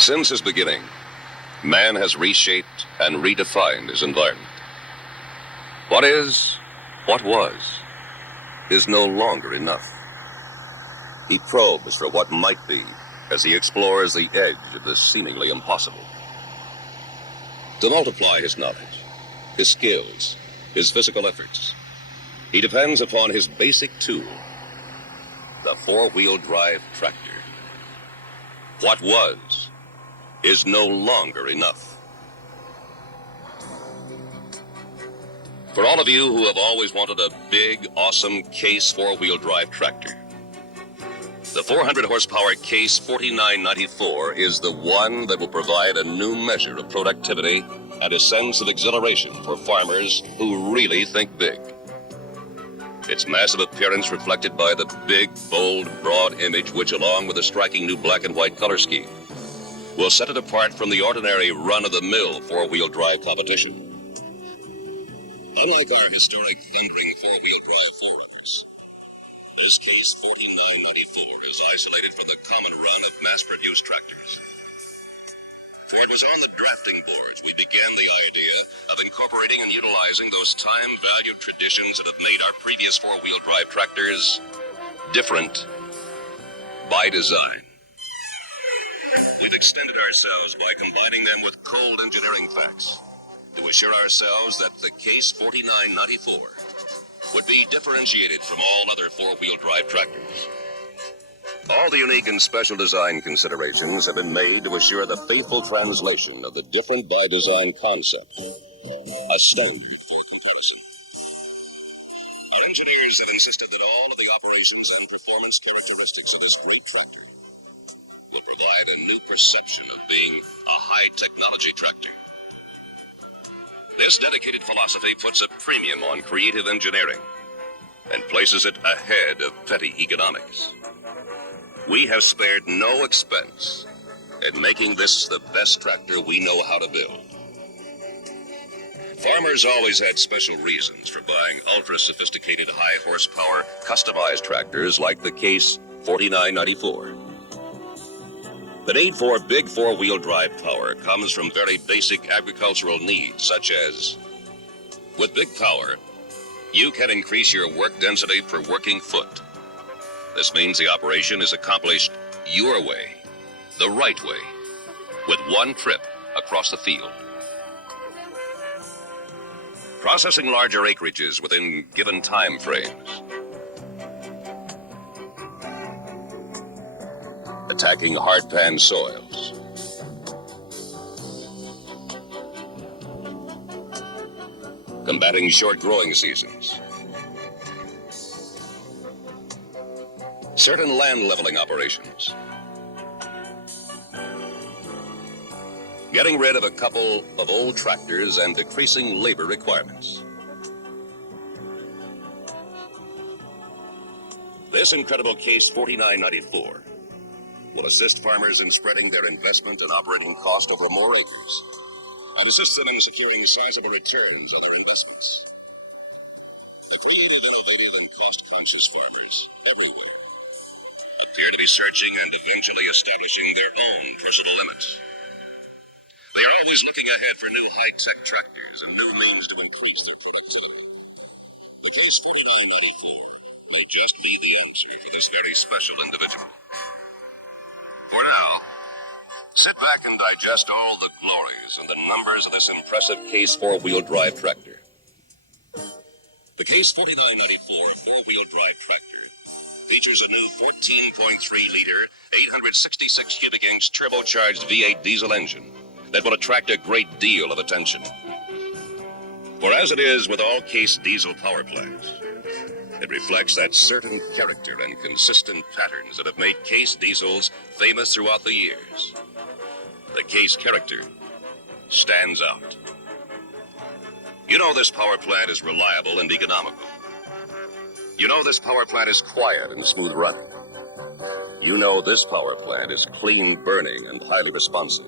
Since his beginning, man has reshaped and redefined his environment. What was, is no longer enough. He probes for what might be as he explores the edge of the seemingly impossible. To multiply his knowledge, his skills, his physical efforts, he depends upon his basic tool, the four-wheel drive tractor. What was is no longer enough. For all of you who have always wanted a big, awesome Case four-wheel drive tractor, the 400 horsepower Case 4994 is the one that will provide a new measure of productivity and a sense of exhilaration for farmers who really think big. Its massive appearance reflected by the big, bold, broad image which, along with a striking new black and white color scheme, will set it apart from the ordinary run-of-the-mill four-wheel drive competition. Unlike our historic thundering four-wheel drive forerunners, this Case 4994 is isolated from the common run of mass-produced tractors. For it was on the drafting boards we began the idea of incorporating and utilizing those time-valued traditions that have made our previous four-wheel drive tractors different by design. We've extended ourselves by combining them with cold engineering facts to assure ourselves that the Case 4994 would be differentiated from all other four-wheel drive tractors. All the unique and special design considerations have been made to assure the faithful translation of the different by design concept, a standard for comparison. Our engineers have insisted that all of the operations and performance characteristics of this great tractor will provide a new perception of being a high-technology tractor. This dedicated philosophy puts a premium on creative engineering and places it ahead of petty economics. We have spared no expense in making this the best tractor we know how to build. Farmers always had special reasons for buying ultra-sophisticated, high-horsepower, customized tractors like the Case 4994. The need for big four-wheel drive power comes from very basic agricultural needs, such as, with big power, you can increase your work density per working foot. This means the operation is accomplished your way, the right way, with one trip across the field. Processing larger acreages within given time frames. Attacking hard-pan soils. Combating short growing seasons. Certain land leveling operations. Getting rid of a couple of old tractors and decreasing labor requirements. This incredible Case 4994 will assist farmers in spreading their investment and operating cost over more acres and assist them in securing sizable returns on their investments. The creative, innovative, and cost-conscious farmers everywhere appear to be searching and eventually establishing their own personal limits. They are always looking ahead for new high-tech tractors and new means to increase their productivity. The Case 4994 may just be the answer for this very special individual. For now, sit back and digest all the glories and the numbers of this impressive Case four-wheel drive tractor. The Case 4994 four-wheel drive tractor features a new 14.3-liter, 866 cubic inch turbocharged V8 diesel engine that will attract a great deal of attention. For as it is with all Case diesel power plants, it reflects that certain character and consistent patterns that have made Case diesels famous throughout the years. The Case character stands out. You know this power plant is reliable and economical. You know this power plant is quiet and smooth running. You know this power plant is clean burning and highly responsive.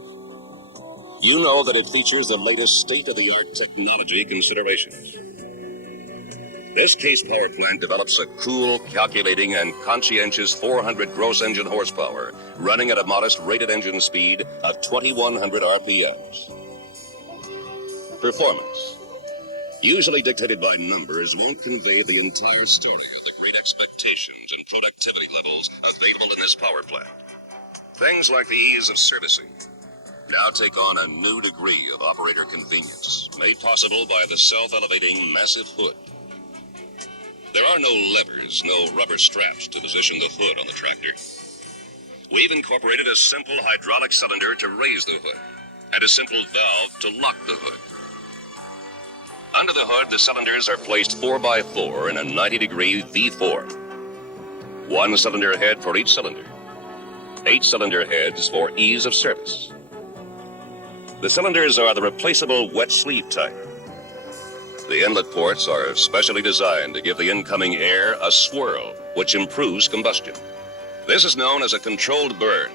You know that it features the latest state-of-the-art technology considerations. This case power plant develops a cool, calculating, and conscientious 400 gross engine horsepower, running at a modest rated engine speed of 2,100 RPMs. Performance, usually dictated by numbers, won't convey the entire story of the great expectations and productivity levels available in this power plant. Things like the ease of servicing now take on a new degree of operator convenience, made possible by the self-elevating massive hood. There are no levers, no rubber straps to position the hood on the tractor. We've incorporated a simple hydraulic cylinder to raise the hood and a simple valve to lock the hood. Under the hood, the cylinders are placed 4x4 in a 90-degree V form. One cylinder head for each cylinder. 8 cylinder heads for ease of service. The cylinders are the replaceable wet sleeve type. The inlet ports are specially designed to give the incoming air a swirl, which improves combustion. This is known as a controlled burn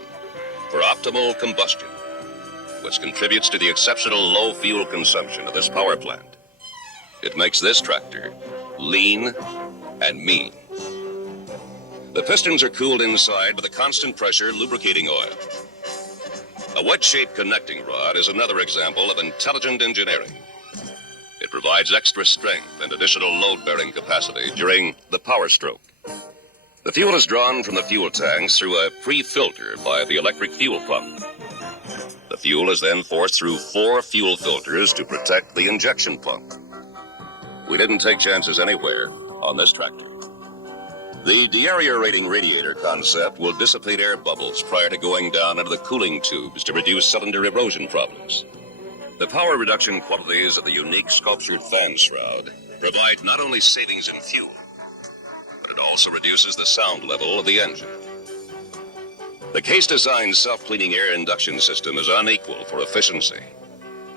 for optimal combustion, which contributes to the exceptional low fuel consumption of this power plant. It makes this tractor lean and mean. The pistons are cooled inside with a constant pressure lubricating oil. A wedge-shaped connecting rod is another example of intelligent engineering. It provides extra strength and additional load-bearing capacity during the power stroke. The fuel is drawn from the fuel tanks through a pre-filter by the electric fuel pump. The fuel is then forced through 4 fuel filters to protect the injection pump. We didn't take chances anywhere on this tractor. The deaerating radiator concept will dissipate air bubbles prior to going down into the cooling tubes to reduce cylinder erosion problems. The power reduction qualities of the unique sculptured fan shroud provide not only savings in fuel, but it also reduces the sound level of the engine. The case-designed self-cleaning air induction system is unequal for efficiency,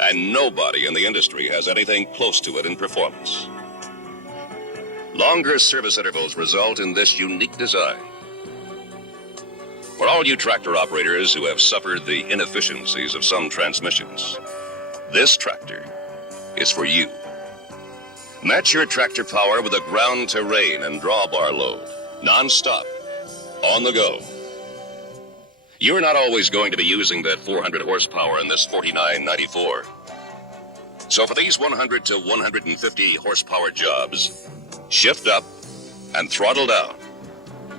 and nobody in the industry has anything close to it in performance. Longer service intervals result in this unique design. For all you tractor operators who have suffered the inefficiencies of some transmissions, this tractor is for you. Match your tractor power with a ground terrain and drawbar load, non-stop, on the go. You're not always going to be using that 400 horsepower in this 4994. So for these 100 to 150 horsepower jobs, shift up and throttle down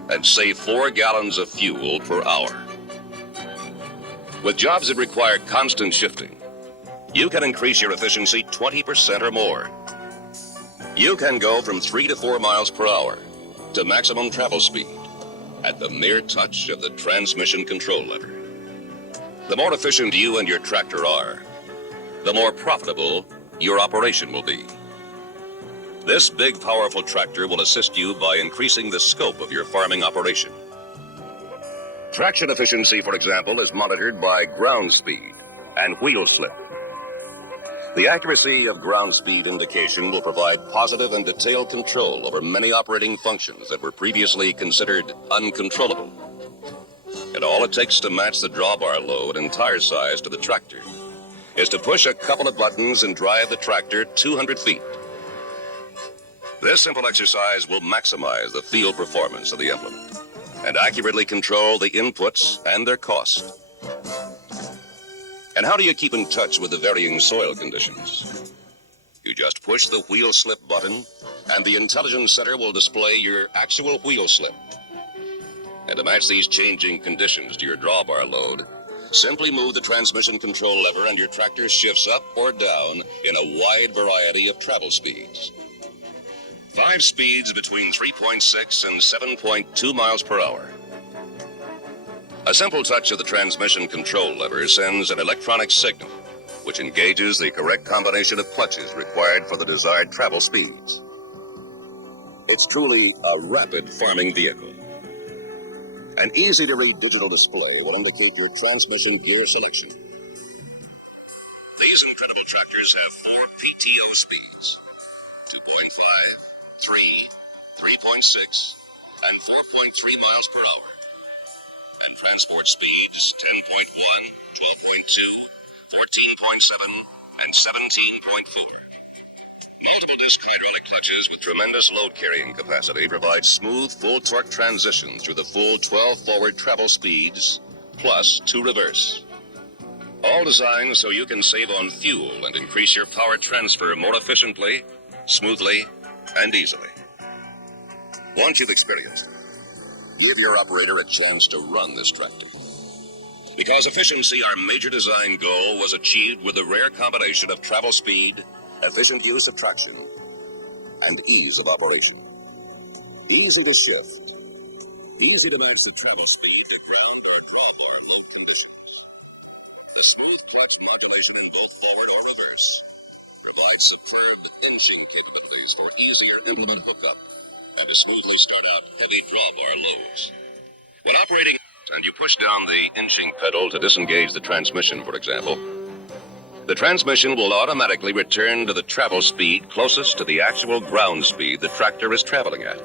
and save 4 gallons of fuel per hour. With jobs that require constant shifting, you can increase your efficiency 20% or more. You can go from 3 to 4 miles per hour to maximum travel speed at the mere touch of the transmission control lever. The more efficient you and your tractor are, the more profitable your operation will be. This big, powerful tractor will assist you by increasing the scope of your farming operation. Traction efficiency, for example, is monitored by ground speed and wheel slip. The accuracy of ground speed indication will provide positive and detailed control over many operating functions that were previously considered uncontrollable. And all it takes to match the drawbar load and tire size to the tractor is to push a couple of buttons and drive the tractor 200 feet. This simple exercise will maximize the field performance of the implement and accurately control the inputs and their cost. And how do you keep in touch with the varying soil conditions? You just push the wheel slip button, and the intelligence center will display your actual wheel slip. And to match these changing conditions to your drawbar load, simply move the transmission control lever and your tractor shifts up or down in a wide variety of travel speeds. 5 speeds between 3.6 and 7.2 miles per hour. A simple touch of the transmission control lever sends an electronic signal, which engages the correct combination of clutches required for the desired travel speeds. It's truly a rapid farming vehicle. An easy-to-read digital display will indicate your transmission gear selection. These incredible tractors have 4 PTO speeds: 2.5, 3, 3.6, and 4.3 miles per hour. And transport speeds 10.1, 12.2, 14.7, and 17.4. Multiple disc hydraulic clutches with tremendous load carrying capacity provide smooth, full torque transition through the full 12 forward travel speeds, plus 2 reverse. All designed so you can save on fuel and increase your power transfer more efficiently, smoothly, and easily. Once you've experienced it, give your operator a chance to run this tractor. Because efficiency, our major design goal, was achieved with the rare combination of travel speed, efficient use of traction, and ease of operation. Easy to shift. Easy to match the travel speed to ground or drawbar load conditions. The smooth clutch modulation in both forward or reverse provides superb inching capabilities for easier implement hookup and to smoothly start out heavy drawbar loads. When operating and you push down the inching pedal to disengage the transmission, for example, the transmission will automatically return to the travel speed closest to the actual ground speed the tractor is traveling at.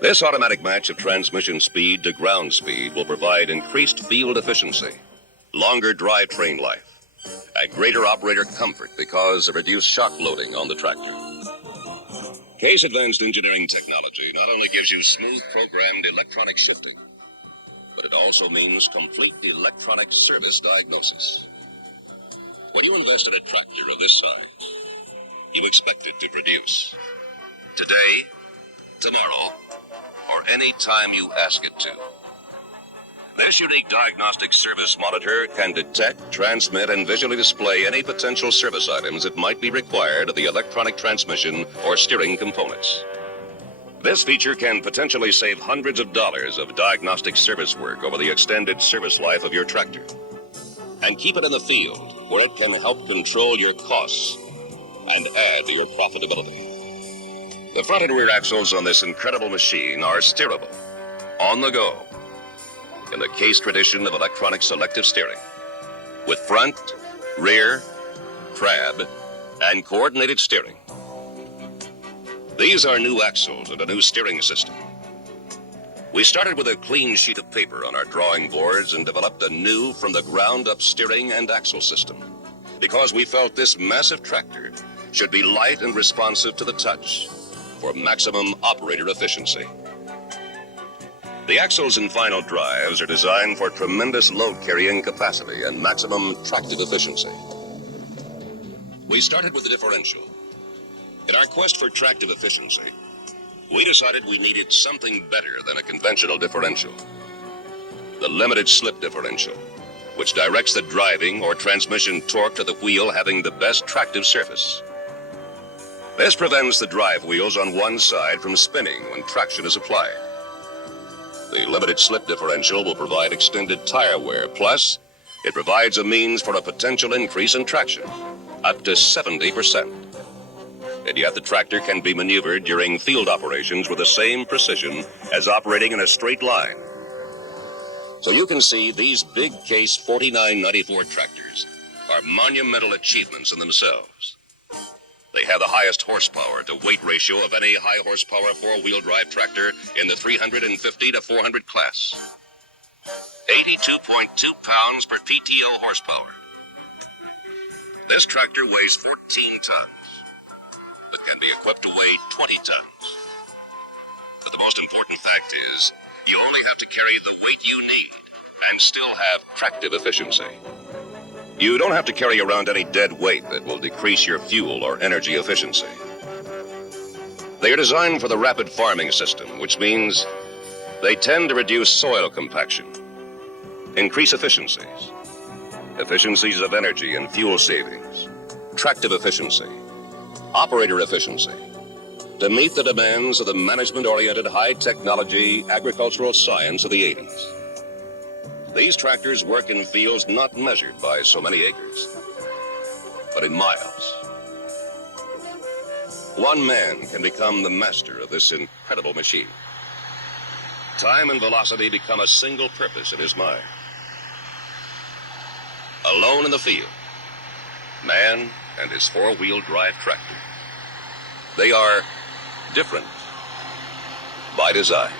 This automatic match of transmission speed to ground speed will provide increased field efficiency, longer drivetrain life, and greater operator comfort because of reduced shock loading on the tractor. Case Advanced Engineering Technology not only gives you smooth programmed electronic shifting, but it also means complete electronic service diagnosis. When you invest in a tractor of this size, you expect it to produce. Today, tomorrow, or any time you ask it to. This unique diagnostic service monitor can detect, transmit, and visually display any potential service items that might be required of the electronic transmission or steering components. This feature can potentially save hundreds of dollars of diagnostic service work over the extended service life of your tractor, and keep it in the field where it can help control your costs and add to your profitability. The front and rear axles on this incredible machine are steerable, on the go, in the case tradition of electronic selective steering, with front, rear, crab, and coordinated steering. These are new axles and a new steering system. We started with a clean sheet of paper on our drawing boards and developed a new from the ground up steering and axle system, because we felt this massive tractor should be light and responsive to the touch for maximum operator efficiency. The axles and final drives are designed for tremendous load carrying capacity and maximum tractive efficiency. We started with the differential. In our quest for tractive efficiency, we decided we needed something better than a conventional differential. The limited slip differential, which directs the driving or transmission torque to the wheel having the best tractive surface. This prevents the drive wheels on one side from spinning when traction is applied. The limited slip differential will provide extended tire wear, plus it provides a means for a potential increase in traction, up to 70%. And yet the tractor can be maneuvered during field operations with the same precision as operating in a straight line. So you can see these big case 4994 tractors are monumental achievements in themselves. They have the highest horsepower to weight ratio of any high horsepower four-wheel drive tractor in the 350 to 400 class. 82.2 pounds per PTO horsepower. This tractor weighs 14 tons, but can be equipped to weigh 20 tons. But the most important fact is, you only have to carry the weight you need and still have tractive efficiency. You don't have to carry around any dead weight that will decrease your fuel or energy efficiency. They are designed for the rapid farming system, which means they tend to reduce soil compaction, increase efficiencies of energy and fuel savings, tractive efficiency, operator efficiency, to meet the demands of the management-oriented high-technology agricultural science of the 80s. These tractors work in fields not measured by so many acres, but in miles. One man can become the master of this incredible machine. Time and velocity become a single purpose in his mind. Alone in the field, man and his four-wheel drive tractor. They are different by design.